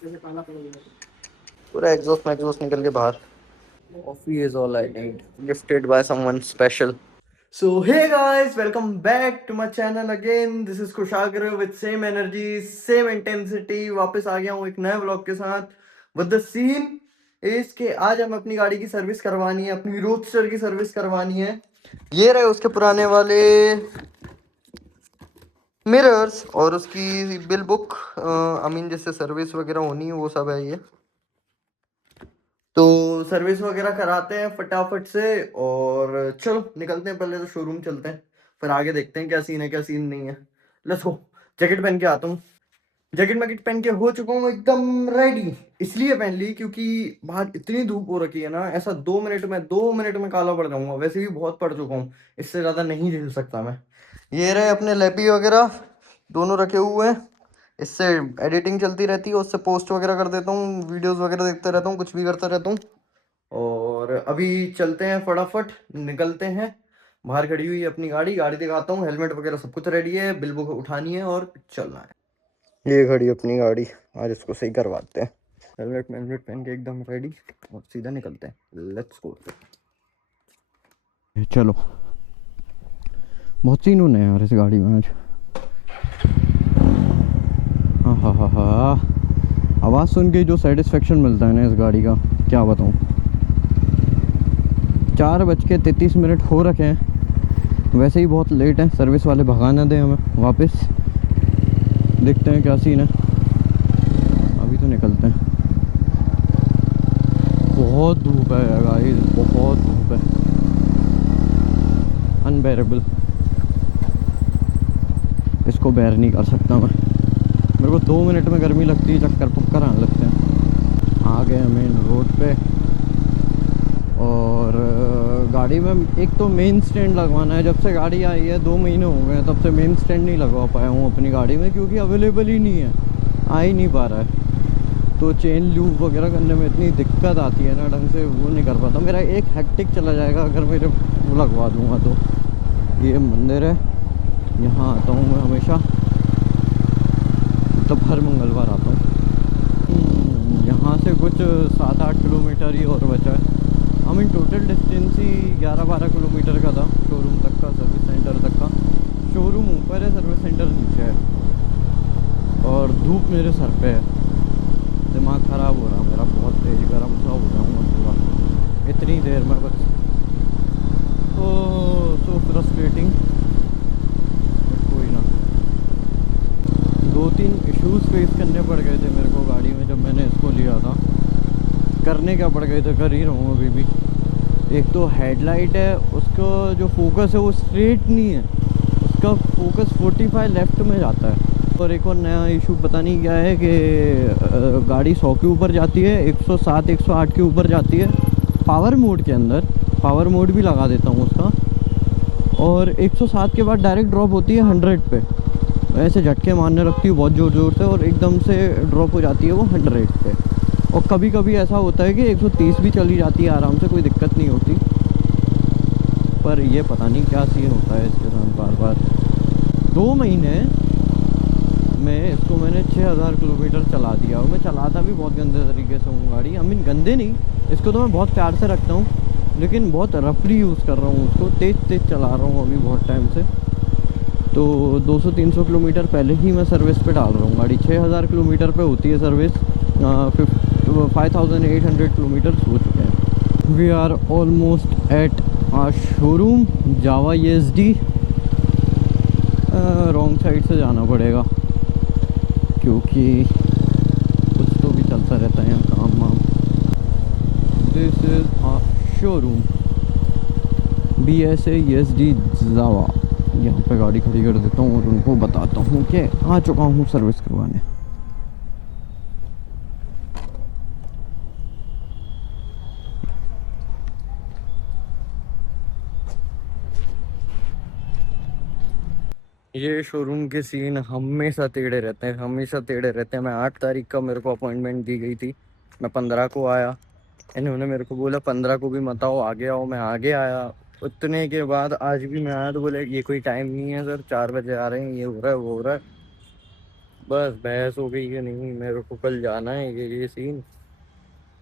पूरा एग्जॉस्ट मैग्जॉस्ट निकल के बाहर। Coffee is all I need, gifted by someone special. So hey guys, welcome back to my channel again. This is Kushagra with same energy, same intensity. वापस आ गया हूँ एक नए व्लॉग के साथ। But the scene is कि आज हमें अपनी गाड़ी की सर्विस करवानी है, अपनी रोडस्टर की सर्विस करवानी है। ये रहे उसके पुराने वाले मिरर्स और उसकी बिल बुक, आई मीन जिससे सर्विस वगैरह होनी है वो सब है ये। तो सर्विस वगैरह कराते हैं फटाफट से और चलो निकलते हैं। पहले तो शोरूम चलते हैं, फिर आगे देखते हैं क्या सीन है क्या सीन नहीं है। Let's go. जैकेट पहन के आता हूँ। जैकेट मैकेट पहन के हो चुका हूँ एकदम रेडी। इसलिए पहन ली क्योंकि बाहर इतनी धूप हो रखी है ना, ऐसा 2 मिनट में काला पड़ जाऊंगा। वैसे भी बहुत पड़ चुका हूँ, इससे ज्यादा नहीं झेल सकता मैं। ये रहे अपने लैपी वगैरह दोनों रखे हुए हैं। इससे एडिटिंग चलती रहती है, उससे पोस्ट वगैरह कर देता हूँ, वीडियोस वगैरह देखते रहता हूँ, कुछ भी करता रहता हूँ। और अभी चलते हैं, फटाफट निकलते हैं। बाहर खड़ी हुई है अपनी गाड़ी, गाड़ी दिखाता हूँ, हेलमेट वगैरह सब कुछ रेडी है, बिल बुक उठानी है और चलना है। ये खड़ी अपनी गाड़ी, आज इसको सही करवाते हैं। हेलमेट हेलमेट पहन के एकदम रेडी और सीधा निकलते हैं। Let's go. चलो, बहुत सीन होने हैं यार इस गाड़ी में आज। हाँ हाँ हाँ हाँ, आवाज़ सुन के जो सेटिस्फेक्शन मिलता है ना इस गाड़ी का, क्या बताऊँ। 4:33 हो रखे हैं, वैसे ही बहुत लेट है। सर्विस वाले भगाना दें हमें वापस। देखते हैं क्या सीन है, अभी तो निकलते हैं। बहुत धूप है गाइस, बहुत धूप है, अनबेरेबल। इसको बेयर नहीं कर सकता मैं। मेरे को 2 मिनट में गर्मी लगती है, चक्कर पक्कर आने लगते हैं। आ गए मेन रोड पे और गाड़ी में एक तो मेन स्टैंड लगवाना है। जब से गाड़ी आई है 2 महीने हो गए हैं, तब से मेन स्टैंड नहीं लगवा पाया हूँ अपनी गाड़ी में, क्योंकि अवेलेबल ही नहीं है, आ ही नहीं पा रहा है। तो चेन लूप वगैरह करने में इतनी दिक्कत आती है ना, ढंग से वो नहीं कर पाता। मेरा एक हेक्टिक चला जाएगा अगर मेरे वो लगवा दूँगा तो। ये मंदिर है, यहाँ आता हूँ मैं हमेशा, मतलब हर मंगलवार आता हूँ। यहाँ से कुछ 7-8 किलोमीटर ही और बचा है। हम in total distance he 11-12 kilometre का था शोरूम तक का, सर्विस सेंटर तक का। शोरूम ऊपर है, सर्विस सेंटर नीचे है और धूप मेरे सर पे है। दिमाग ख़राब हो रहा मेरा, बहुत तेज़ गर्म सा हो जाऊँगा पूरा इतनी देर में बस। So frustrating. कोई ना, 2-3 इश्यूज़ फेस करने पड़ गए थे मेरे को गाड़ी में जब मैंने इसको लिया था। करने क्या पड़ गए थे, कर ही रहा हूँ अभी भी। एक तो हेडलाइट है, उसका जो फोकस है वो स्ट्रेट नहीं है, उसका फोकस 45 लेफ़्ट में जाता है। और एक और नया इशू पता नहीं क्या है कि गाड़ी 100 के ऊपर जाती है, 107-108 के ऊपर जाती है पावर मोड के अंदर। पावर मोड भी लगा देता हूँ उसका, और 107 के बाद डायरेक्ट ड्रॉप होती है 100 पे। ऐसे झटके मारने लगती है बहुत ज़ोर ज़ोर से, और एकदम से ड्रॉप हो जाती है वो 100 पे। और कभी कभी ऐसा होता है कि 130 भी चली जाती है आराम से, कोई दिक्कत नहीं होती। पर ये पता नहीं क्या सीन होता है इसके साथ बार बार। 2 महीने में इसको मैंने 6000 किलोमीटर चला दिया, और मैं चलाता भी बहुत गंदे तरीके से हूँ गाड़ी। आई मीन गंदे नहीं, इसको तो मैं बहुत प्यार से रखता हूँ, लेकिन बहुत रफली यूज़ कर रहा हूँ उसको, तेज़ चला रहा हूँ अभी बहुत टाइम से। तो 200-300 किलोमीटर पहले ही मैं सर्विस पे डाल रहा हूँ गाड़ी। 6000 किलोमीटर पे होती है सर्विस, 5800 किलोमीटर हो चुके हैं। We are almost at our showroom Jawa ESD। Wrong side से जाना पड़ेगा क्योंकि कुछ तो भी चलता रहता है यहाँ काम वाम। This is a showroom BSA ESD Jawa. यहाँ पे गाड़ी खड़ी कर देता हूँ और उनको बताता हूँ कि आ चुका हूँ सर्विस करवाने। ये शोरूम के सीन हमेशा टेढ़े रहते हैं, हमेशा टेढ़े रहते हैं। मैं 8 तारीख का मेरे को अपॉइंटमेंट दी गई थी, मैं 15 को आया। इन्होंने मेरे को बोला 15 को भी मत आओ, आगे आओ। मैं आगे आया, उतने के बाद आज भी मैं आया तो बोले ये कोई टाइम नहीं है सर, 4 बजे आ रहे हैं, ये हो रहा है वो हो रहा है। बस बहस हो गई कि नहीं, मेरे को कल जाना है, ये सीन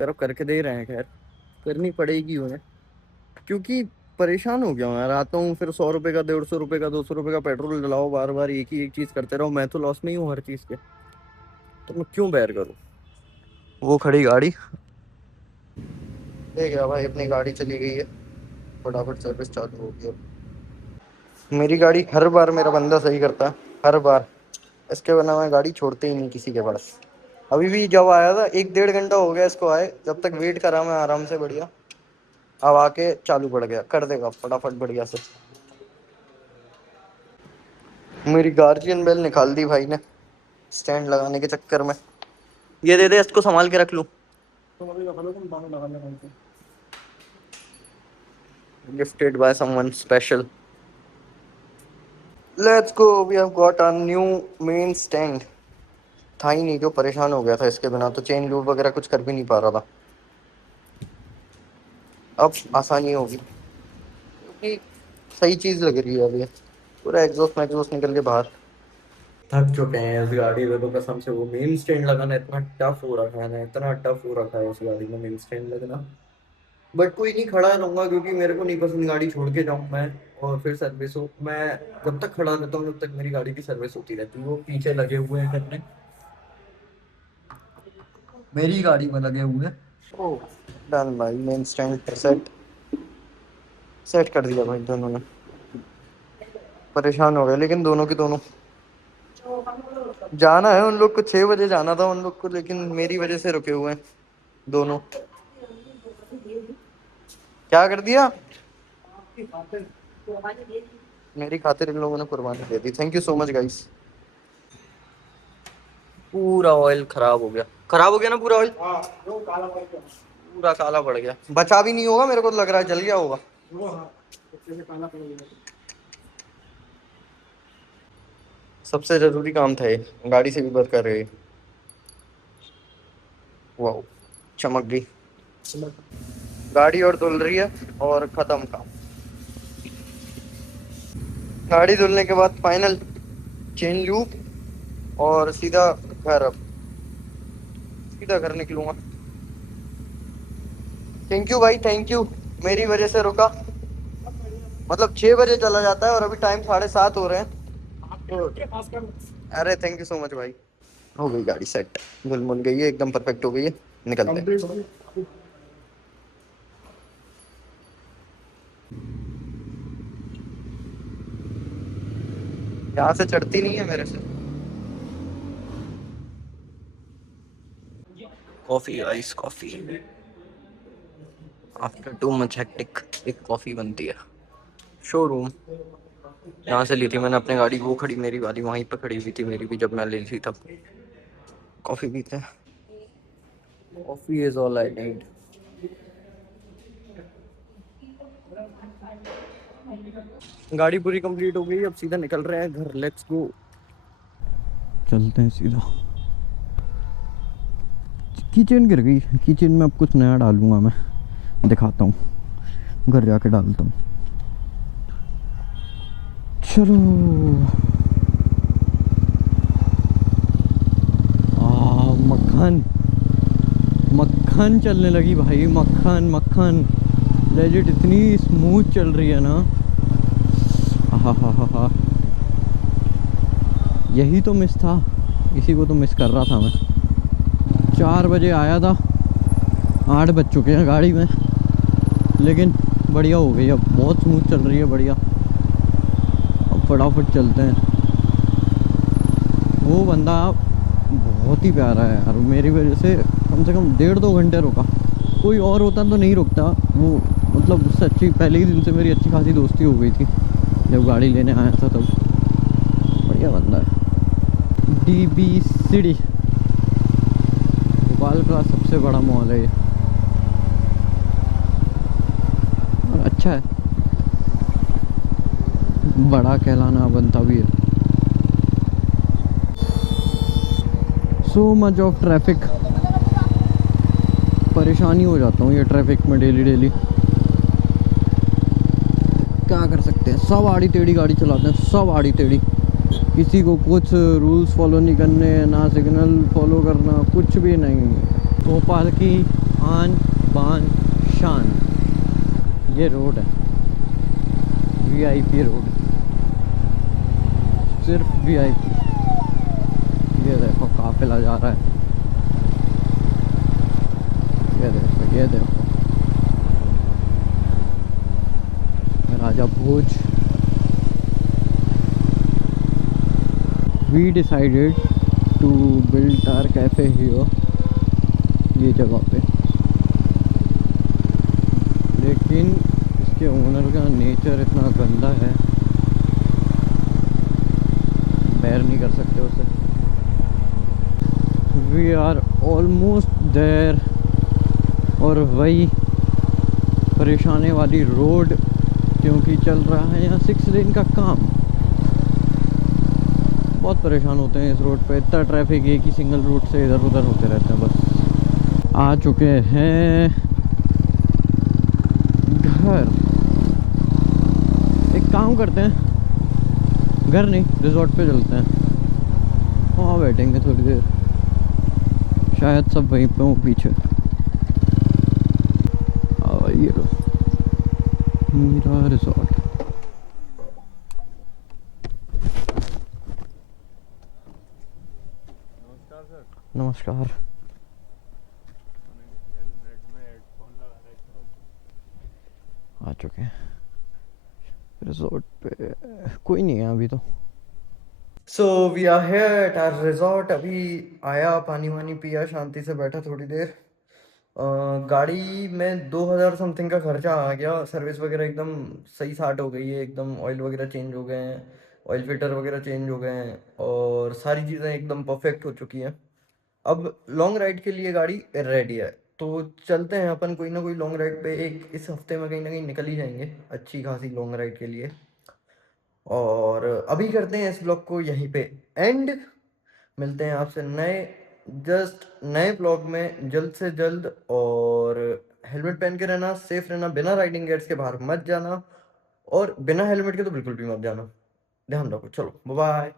करो, करके दे रहे हैं। खैर करनी पड़ेगी उन्हें, क्योंकि परेशान हो गया हूँ यार। आता हूँ फिर 100 रुपए का, 150 रुपए का, 200 रुपए का पेट्रोल डलाओ, बार बार एक ही एक चीज करते रहो। मैं तो लॉस में ही हूँ हर चीज के, तो मैं क्यों बेयर करूँ। वो खड़ी गाड़ी ले गया भाई, अपनी गाड़ी चली गई है, फटाफट सर्विस चालू हो गई। मेरी गाड़ी हर बार मेरा बंदा सही करता है, हर बार। इसके बिना मैं गाड़ी छोड़ते ही नहीं किसी के पास। अभी भी जब आया था, 1 डेढ़ घंटा हो गया इसको आए, जब तक वेट करा मैं आराम से बढ़िया। अब आके चालू पड़ गया, कर देगा फटाफट बढ़िया से। मेरी गार्जियन बेल निकाल दी भाई ने स्टैंड लगाने के चक्कर में। ये दे दे, इसको संभाल के रख लूं। Gifted by someone special. Let's go, we have got a new main stand. था ही नहीं, जो परेशान हो गया था इसके बिना, तो चेन लूप वगैरह कुछ कर भी नहीं पा रहा था। अब आसानी होगी, क्योंकि सही चीज लग रही है अभी। पूरा एग्जॉस्ट मैग्जॉस्ट निकल के बाहर। थक चुके हैं इस गाड़ी में तो कसम से। वो मेन स्टैंड लगाना इतना टफ हो रखा है ना, इतना टफ हो रखा है उस गाड़ी में मेन स्टैंड लगना। बट कोई नहीं, खड़ा रहूंगा, क्योंकि मेरे को नहीं पसंद गाड़ी छोड़ के जाऊं मैं और फिर सर्विस हो। मैं जब तक खड़ा रहता हूँ, जब तक मेरी गाड़ी की सर्विस होती रहती है। वो पीछे लगे हुए हैं करने, मेरी गाड़ी में लगे हुए हैं। ओ डन भाई, मेन स्टैंड सेट सेट कर दिया भाई दोनों ने। परेशान हो गए लेकिन दोनों की दोनों। जाना है उन लोग को, 6 बजे जाना था उन लोग को, लेकिन मेरी वजह से रुके हुए हैं दोनों। क्या कर दिया? मेरी खातिर इन लोगों ने कुर्बानी दे दी। Thank you so much guys. पूरा ऑयल खराब हो गया, खराब हो गया ना पूरा ऑयल। पूरा काला पड़ गया, बचा भी नहीं होगा, मेरे को तो लग रहा है जल गया होगा। सबसे जरूरी काम था ये, गाड़ी से भी बच कर रही। वाह, चमक गई गाड़ी और धुल रही है और खत्म काम। गाड़ी धुलने के बाद फाइनल चेन लूप और सीधा घर। अब सीधा घर निकलूंगा। थैंक यू भाई, थैंक यू। मेरी वजह से रुका, मतलब 6 बजे चला जाता है और अभी टाइम 7:30 हो रहे हैं। अरे थैंक यू सो मच भाई। हो गई गाड़ी सेट, धुल मुल गई है, एकदम परफेक्ट हो गई है। निकलते हैं। यहाँ से चढ़ती नहीं है मेरे से। Coffee, ice coffee. After too much hectic एक कॉफी बनती है। शोरूम यहाँ से ली थी मैंने अपनी गाड़ी, वो खड़ी मेरी वाली वहीं पे खड़ी हुई थी मेरी भी, जब मैं ली थी तब। कॉफी पीते हैं। Coffee is all I need. गाड़ी पूरी कंप्लीट हो गई, अब सीधा निकल रहे हैं घर। लेट्स गो, चलते हैं सीधा। किचन गिर गई, किचन में अब कुछ नया डालूंगा मैं, दिखाता हूँ, घर जाके डालता हूँ। चलो मक्खन मक्खन चलने लगी भाई, मक्खन मक्खन लेजिट इतनी स्मूथ चल रही है ना। हा, यही तो मिस था, इसी को तो मिस कर रहा था मैं। 4 बजे आया था, 8 बज चुके हैं गाड़ी में, लेकिन बढ़िया हो गई, अब बहुत स्मूथ चल रही है, बढ़िया। अब फटाफट चलते हैं। वो बंदा बहुत ही प्यारा है यार, मेरी वजह से कम से कम 1.5-2 घंटे रुका। कोई और होता तो नहीं रुकता वो, मतलब उससे अच्छी पहले ही दिन से मेरी अच्छी खासी दोस्ती हो गई थी जब गाड़ी लेने आया था तब। बढ़िया बंदा है। DBCD भोपाल का सबसे बड़ा मॉल है ये, और अच्छा है, बड़ा कहलाना बनता भी है। सो मच ऑफ ट्रैफिक, परेशानी हो जाता हूँ ये ट्रैफिक में डेली डेली। क्या कर सकते हैं, सब आड़ी टेढ़ी गाड़ी चलाते हैं, सब आड़ी टेढ़ी। किसी को कुछ रूल्स फॉलो नहीं करने, ना सिग्नल फॉलो करना, कुछ भी नहीं। भोपाल की आन बान शान ये रोड है, वीआईपी रोड, सिर्फ वीआईपी। ये देखो काफिला जा रहा है, ये देखो ये देखो। राजा भोज। We decided to build our cafe here, ये जगह पे, लेकिन इसके ओनर का नेचर इतना गंदा है, बेयर नहीं कर सकते उसे। We are almost there, और वही परेशानी वाली रोड, क्योंकि चल रहा है यहाँ 6 लेन का काम। बहुत परेशान होते हैं इस रोड पे, इतना ट्रैफिक एक ही सिंगल रूट से इधर उधर होते रहते हैं बस। आ चुके हैं घर। एक काम करते हैं, घर नहीं रिजॉर्ट पे चलते हैं, वहाँ बैठेंगे थोड़ी देर, शायद सब वहीं पे हो पीछे। ये लो मीरा रिजॉर्ट। नमस्कार। आ चुके हैं रिजॉर्ट पे, कोई नहीं है अभी तो। So we are here at our resort. अभी आया, पानी वानी पिया, शांति से बैठा थोड़ी देर। गाड़ी में 2000 समथिंग का खर्चा आ गया। सर्विस वगैरह एकदम सही साट हो गई है, एकदम ऑयल वगैरह चेंज हो गए हैं, ऑयल फिल्टर वगैरह चेंज हो गए हैं, और सारी चीज़ें एकदम परफेक्ट हो चुकी हैं। अब लॉन्ग राइड के लिए गाड़ी रेडी है, तो चलते हैं अपन कोई ना कोई लॉन्ग राइड पे। एक इस हफ्ते में कहीं ना कहीं निकल ही जाएंगे अच्छी खासी लॉन्ग राइड के लिए। और अभी करते हैं इस ब्लॉग को यहीं पे एंड। मिलते हैं आपसे नए ब्लॉग में जल्द से जल्द। और हेलमेट पहन के रहना, सेफ रहना, बिना राइडिंग गेयर्स के बाहर मत जाना, और बिना हेलमेट के तो बिल्कुल भी मत जाना। ध्यान रखो। चलो बाय बाय।